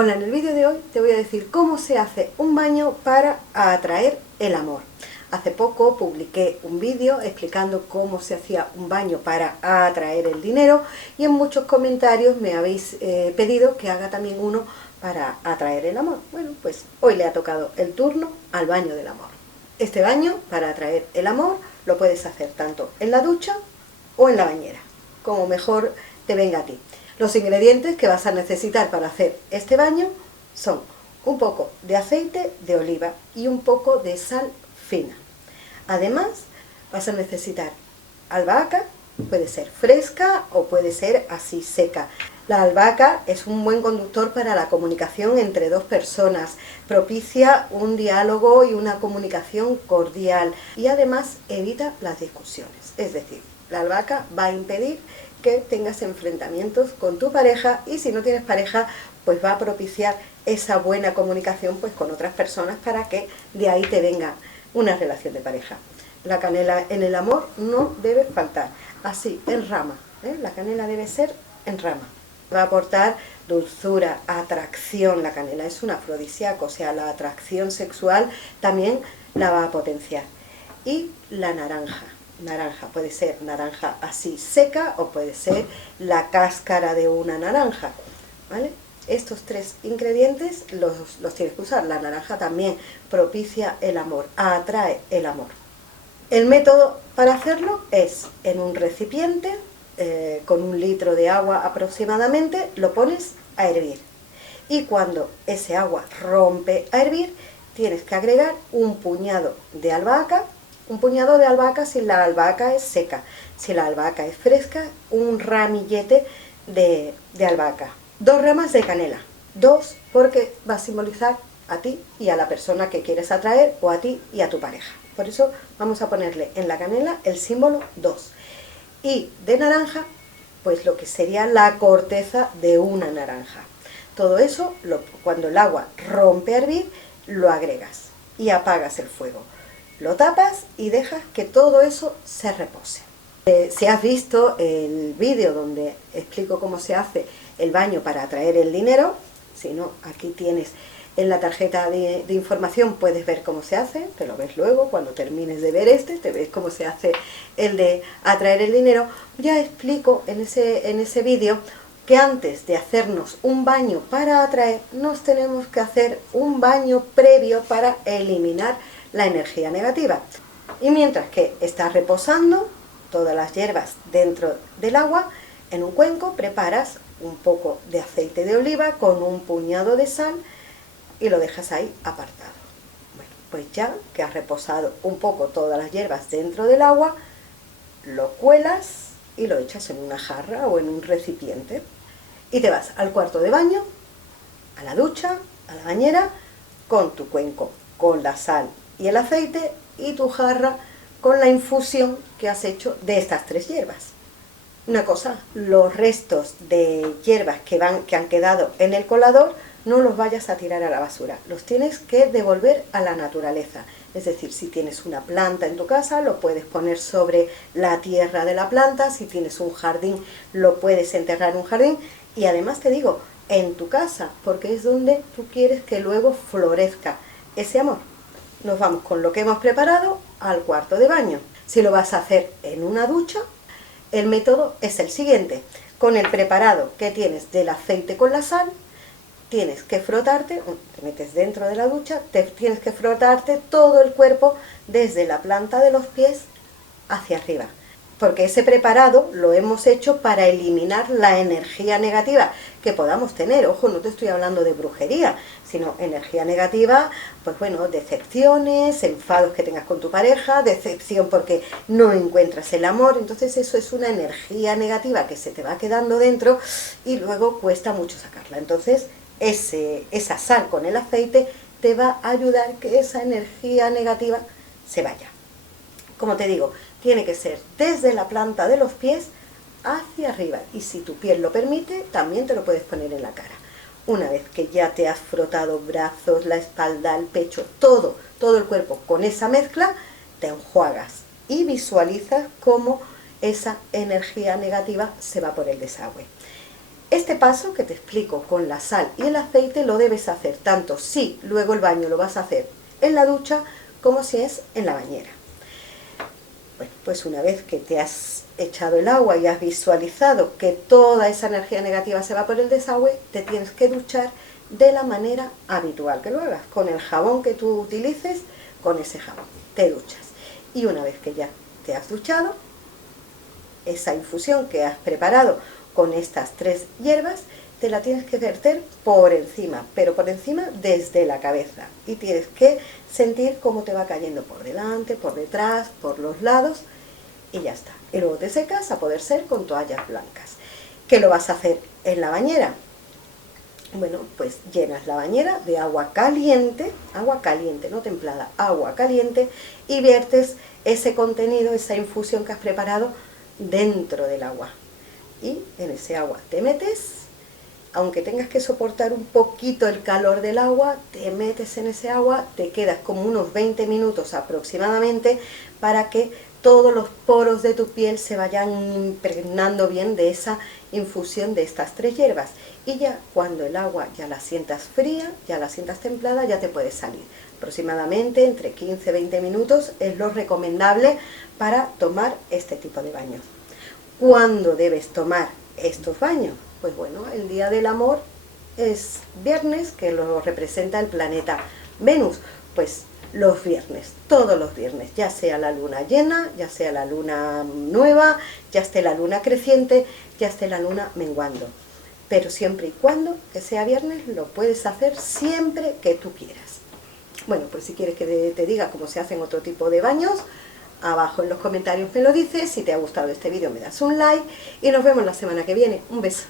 Hola, en el vídeo de hoy te voy a decir cómo se hace un baño para atraer el amor. Hace poco publiqué un vídeo explicando cómo se hacía un baño para atraer el dinero y en muchos comentarios me habéis pedido que haga también uno para atraer el amor. Bueno, pues hoy le ha tocado el turno al baño del amor. Este baño para atraer el amor lo puedes hacer tanto en la ducha o en la bañera, como mejor te venga a ti. Los ingredientes que vas a necesitar para hacer este baño son un poco de aceite de oliva y un poco de sal fina. Además, vas a necesitar albahaca, puede ser fresca o puede ser así seca. La albahaca es un buen conductor para la comunicación entre dos personas, propicia un diálogo y una comunicación cordial y además evita las discusiones. Es decir, la albahaca va a impedir que tengas enfrentamientos con tu pareja y si no tienes pareja, pues va a propiciar esa buena comunicación pues con otras personas para que de ahí te venga una relación de pareja. La canela en el amor no debe faltar, así en rama, la canela debe ser en rama. Va a aportar dulzura, atracción. La canela es un afrodisíaco, o sea, la atracción sexual también la va a potenciar. Y la naranja. Naranja, puede ser naranja así seca o puede ser la cáscara de una naranja, ¿vale? Estos tres ingredientes los tienes que usar. La naranja también propicia el amor, atrae el amor. El método para hacerlo es en un recipiente con 1 litro de agua aproximadamente, lo pones a hervir y cuando ese agua rompe a hervir tienes que agregar un puñado de albahaca. Un puñado de albahaca si la albahaca es seca. Si la albahaca es fresca, un ramillete de albahaca. 2 ramas de canela. 2 porque va a simbolizar a ti y a la persona que quieres atraer o a ti y a tu pareja. Por eso vamos a ponerle en la canela el símbolo 2. Y de naranja, pues lo que sería la corteza de una naranja. Todo eso, cuando el agua rompe a hervir, lo agregas y apagas el fuego. Lo tapas y dejas que todo eso se repose. Si has visto el vídeo donde explico cómo se hace el baño para atraer el dinero, si no, aquí tienes en la tarjeta de información, puedes ver cómo se hace, te lo ves luego, cuando termines de ver te ves cómo se hace el de atraer el dinero. Ya explico en ese vídeo que antes de hacernos un baño para atraer, nos tenemos que hacer un baño previo para eliminar la energía negativa. Y mientras que está reposando todas las hierbas dentro del agua, en un cuenco preparas un poco de aceite de oliva con un puñado de sal y lo dejas ahí apartado. Bueno, pues ya que has reposado un poco todas las hierbas dentro del agua, lo cuelas y lo echas en una jarra o en un recipiente y te vas al cuarto de baño, a la ducha, a la bañera, con tu cuenco, con la sal y el aceite y tu jarra con la infusión que has hecho de estas 3 hierbas. Una cosa, los restos de hierbas que han quedado en el colador no los vayas a tirar a la basura, los tienes que devolver a la naturaleza. Es decir, si tienes una planta en tu casa, lo puedes poner sobre la tierra de la planta, si tienes un jardín, lo puedes enterrar en un jardín y además te digo, en tu casa, porque es donde tú quieres que luego florezca ese amor. Nos vamos con lo que hemos preparado al cuarto de baño. Si lo vas a hacer en una ducha, el método es el siguiente. Con el preparado que tienes del aceite con la sal, tienes que frotarte, te metes dentro de la ducha, tienes que frotarte todo el cuerpo desde la planta de los pies hacia arriba. Porque ese preparado lo hemos hecho para eliminar la energía negativa que podamos tener. Ojo, no te estoy hablando de brujería, sino energía negativa, pues bueno, decepciones, enfados que tengas con tu pareja, decepción porque no encuentras el amor. Entonces eso es una energía negativa que se te va quedando dentro y luego cuesta mucho sacarla. Entonces esa sal con el aceite te va a ayudar que esa energía negativa se vaya. Como te digo, tiene que ser desde la planta de los pies hacia arriba y si tu piel lo permite, también te lo puedes poner en la cara. Una vez que ya te has frotado brazos, la espalda, el pecho, todo el cuerpo con esa mezcla, te enjuagas y visualizas cómo esa energía negativa se va por el desagüe. Este paso que te explico con la sal y el aceite lo debes hacer tanto si luego el baño lo vas a hacer en la ducha como si es en la bañera. Bueno, pues una vez que te has echado el agua y has visualizado que toda esa energía negativa se va por el desagüe, te tienes que duchar de la manera habitual que lo hagas, con el jabón que tú utilices, con ese jabón te duchas. Y una vez que ya te has duchado, esa infusión que has preparado con estas 3 hierbas, te la tienes que verter por encima, pero por encima desde la cabeza. Y tienes que sentir cómo te va cayendo por delante, por detrás, por los lados, y ya está. Y luego te secas, a poder ser con toallas blancas. ¿Qué lo vas a hacer en la bañera? Bueno, pues llenas la bañera de agua caliente, no templada, agua caliente, y viertes ese contenido, esa infusión que has preparado dentro del agua. Y en ese agua te metes, aunque tengas que soportar un poquito el calor del agua, te metes en ese agua, te quedas como unos 20 minutos aproximadamente para que todos los poros de tu piel se vayan impregnando bien de esa infusión de estas 3 hierbas. Y ya cuando el agua ya la sientas fría, ya la sientas templada, ya te puedes salir. Aproximadamente entre 15 y 20 minutos es lo recomendable para tomar este tipo de baños. ¿Cuándo debes tomar estos baños? Pues bueno, el día del amor es viernes, que lo representa el planeta Venus. Pues los viernes, todos los viernes, ya sea la luna llena, ya sea la luna nueva, ya esté la luna creciente, ya esté la luna menguando. Pero siempre y cuando que sea viernes, lo puedes hacer siempre que tú quieras. Bueno, pues si quieres que te diga cómo se hacen otro tipo de baños, abajo en los comentarios me lo dices. Si te ha gustado este vídeo me das un like y nos vemos la semana que viene. Un beso.